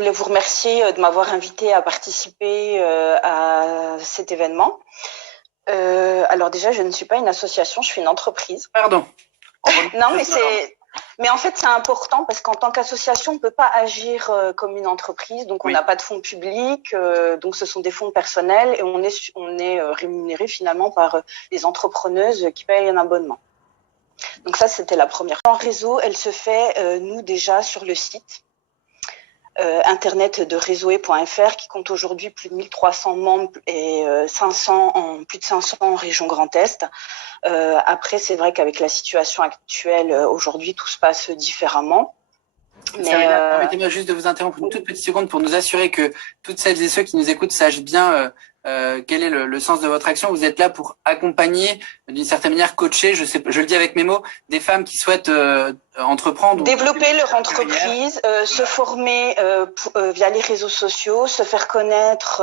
voulais vous remercier de m'avoir invité à participer à cet événement. Alors déjà, je ne suis pas une association, je suis une entreprise. Pardon. Non, mais en fait, c'est important parce qu'en tant qu'association, on ne peut pas agir comme une entreprise. Donc, on n'a pas de fonds publics. Donc, ce sont des fonds personnels et on est rémunéré finalement par les entrepreneuses qui payent un abonnement. Donc, ça, c'était la première. En réseau, elle se fait, nous, déjà sur le site internet de réseaué.fr qui compte aujourd'hui plus de 1300 membres et plus de 500 en région Grand Est. Après, c'est vrai qu'avec la situation actuelle, aujourd'hui, tout se passe différemment. Permettez-moi juste de vous interrompre une toute petite seconde pour nous assurer que toutes celles et ceux qui nous écoutent sachent bien quel est le sens de votre action. Vous êtes là pour accompagner, d'une certaine manière, coacher, je le dis avec mes mots, des femmes qui souhaitent entreprendre. Développer leur entreprise, se former via les réseaux sociaux, se faire connaître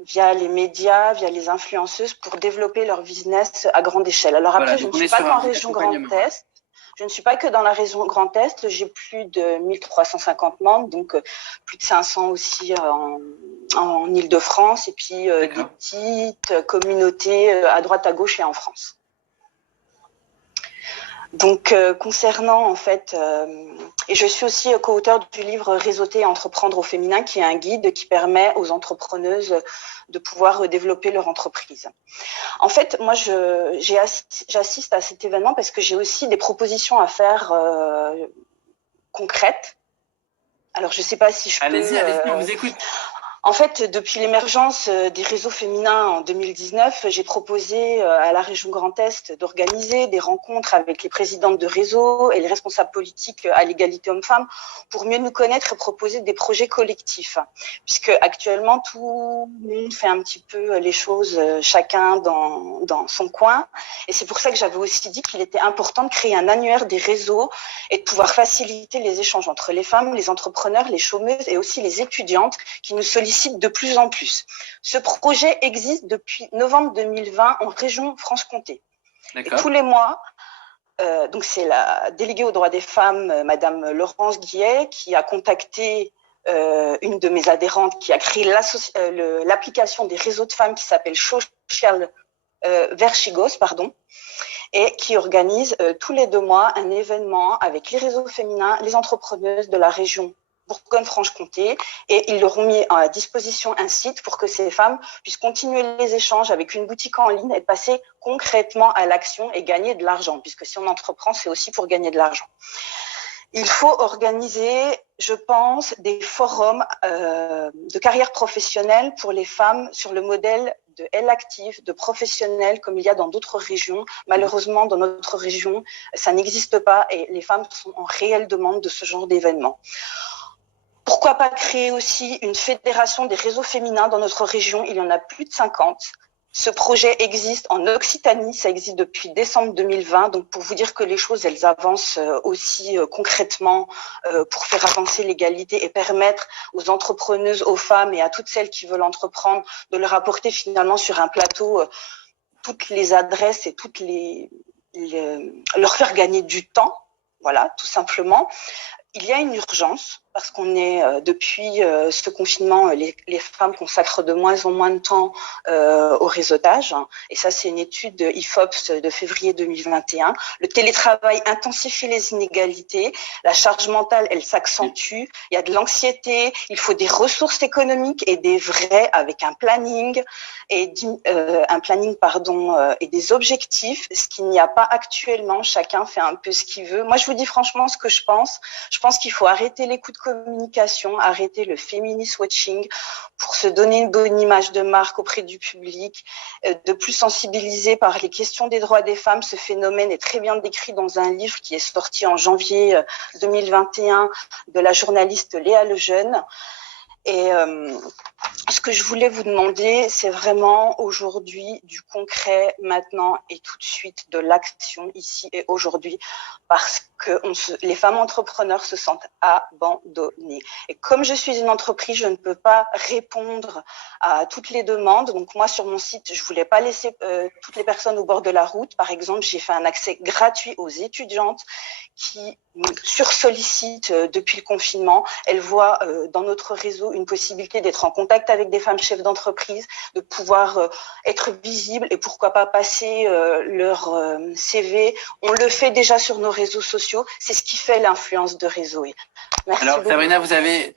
via les médias, via les influenceuses pour développer leur business à grande échelle. Alors après, je ne suis pas dans la région Grand Est. Je ne suis pas que dans la région Grand Est, j'ai plus de 1350 membres, donc plus de 500 aussi en Île-de-France et puis des petites communautés à droite, à gauche et en France. Donc concernant en fait, et je suis aussi co-auteur du livre Réseauter et entreprendre au féminin, qui est un guide qui permet aux entrepreneuses de pouvoir développer leur entreprise. En fait, moi j'assiste à cet événement parce que j'ai aussi des propositions à faire concrètes. Alors je sais pas si je peux. Allez-y, on vous écoute. En fait, depuis l'émergence des réseaux féminins en 2019, j'ai proposé à la région Grand Est d'organiser des rencontres avec les présidentes de réseaux et les responsables politiques à l'égalité hommes-femmes pour mieux nous connaître et proposer des projets collectifs. Puisque actuellement, tout le monde fait un petit peu les choses chacun dans son coin. Et c'est pour ça que j'avais aussi dit qu'il était important de créer un annuaire des réseaux et de pouvoir faciliter les échanges entre les femmes, les entrepreneurs, les chômeuses et aussi les étudiantes qui nous sollicitent de plus en plus. Ce projet existe depuis novembre 2020 en région Franche-Comté. Et tous les mois, donc c'est la déléguée aux droits des femmes, Madame Laurence Guillet, qui a contacté une de mes adhérentes qui a créé l'application des réseaux de femmes qui s'appelle Social Verchigos, et qui organise tous les 2 mois un événement avec les réseaux féminins, les entrepreneuses de la région Bourgogne-Franche-Comté, et ils leur ont mis à disposition un site pour que ces femmes puissent continuer les échanges avec une boutique en ligne et passer concrètement à l'action et gagner de l'argent, puisque si on entreprend, c'est aussi pour gagner de l'argent. Il faut organiser, je pense, des forums de carrière professionnelle pour les femmes sur le modèle de L-Active, de professionnels comme il y a dans d'autres régions. Malheureusement, dans notre région, ça n'existe pas et les femmes sont en réelle demande de ce genre d'événement. Pourquoi pas créer aussi une fédération des réseaux féminins dans notre région? Il y en a plus de 50. Ce projet existe en Occitanie, ça existe depuis décembre 2020. Donc pour vous dire que les choses, elles avancent aussi concrètement pour faire avancer l'égalité et permettre aux entrepreneuses, aux femmes et à toutes celles qui veulent entreprendre de leur apporter finalement sur un plateau toutes les adresses et leur faire gagner du temps. Voilà, tout simplement. Il y a une urgence parce qu'on est depuis ce confinement, les femmes consacrent de moins en moins de temps au réseautage. Et ça, c'est une étude IFOPS de février 2021. Le télétravail intensifie les inégalités. La charge mentale, elle s'accentue. Il y a de l'anxiété. Il faut des ressources économiques et des vrais avec un planning et des objectifs. Ce qu'il n'y a pas actuellement. Chacun fait un peu ce qu'il veut. Moi, je vous dis franchement ce que je pense. Je pense qu'il faut arrêter les coups de communication, arrêter le féminist watching pour se donner une bonne image de marque auprès du public, de plus sensibiliser par les questions des droits des femmes. Ce phénomène est très bien décrit dans un livre qui est sorti en janvier 2021 de la journaliste Léa Lejeune. Et ce que je voulais vous demander, c'est vraiment aujourd'hui du concret maintenant et tout de suite, de l'action ici et aujourd'hui, parce que les femmes entrepreneurs se sentent abandonnées. Et comme je suis une entreprise, je ne peux pas répondre à toutes les demandes. Donc moi, sur mon site, je voulais pas laisser toutes les personnes au bord de la route. Par exemple, j'ai fait un accès gratuit aux étudiantes qui sursollicitent depuis le confinement. Elles voient dans notre réseau une possibilité d'être en contact avec des femmes chefs d'entreprise, de pouvoir être visibles et pourquoi pas passer leur CV. On le fait déjà sur nos réseaux sociaux. C'est ce qui fait l'influence de Réseau. Merci Alors, beaucoup. Sabrina, vous avez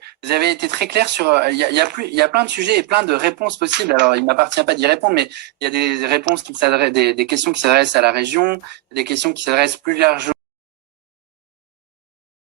été très claire sur, il y a plein de sujets et plein de réponses possibles. Alors, il m'appartient pas d'y répondre, mais il y a des réponses qui s'adressent, des questions qui s'adressent à la région, des questions qui s'adressent plus largement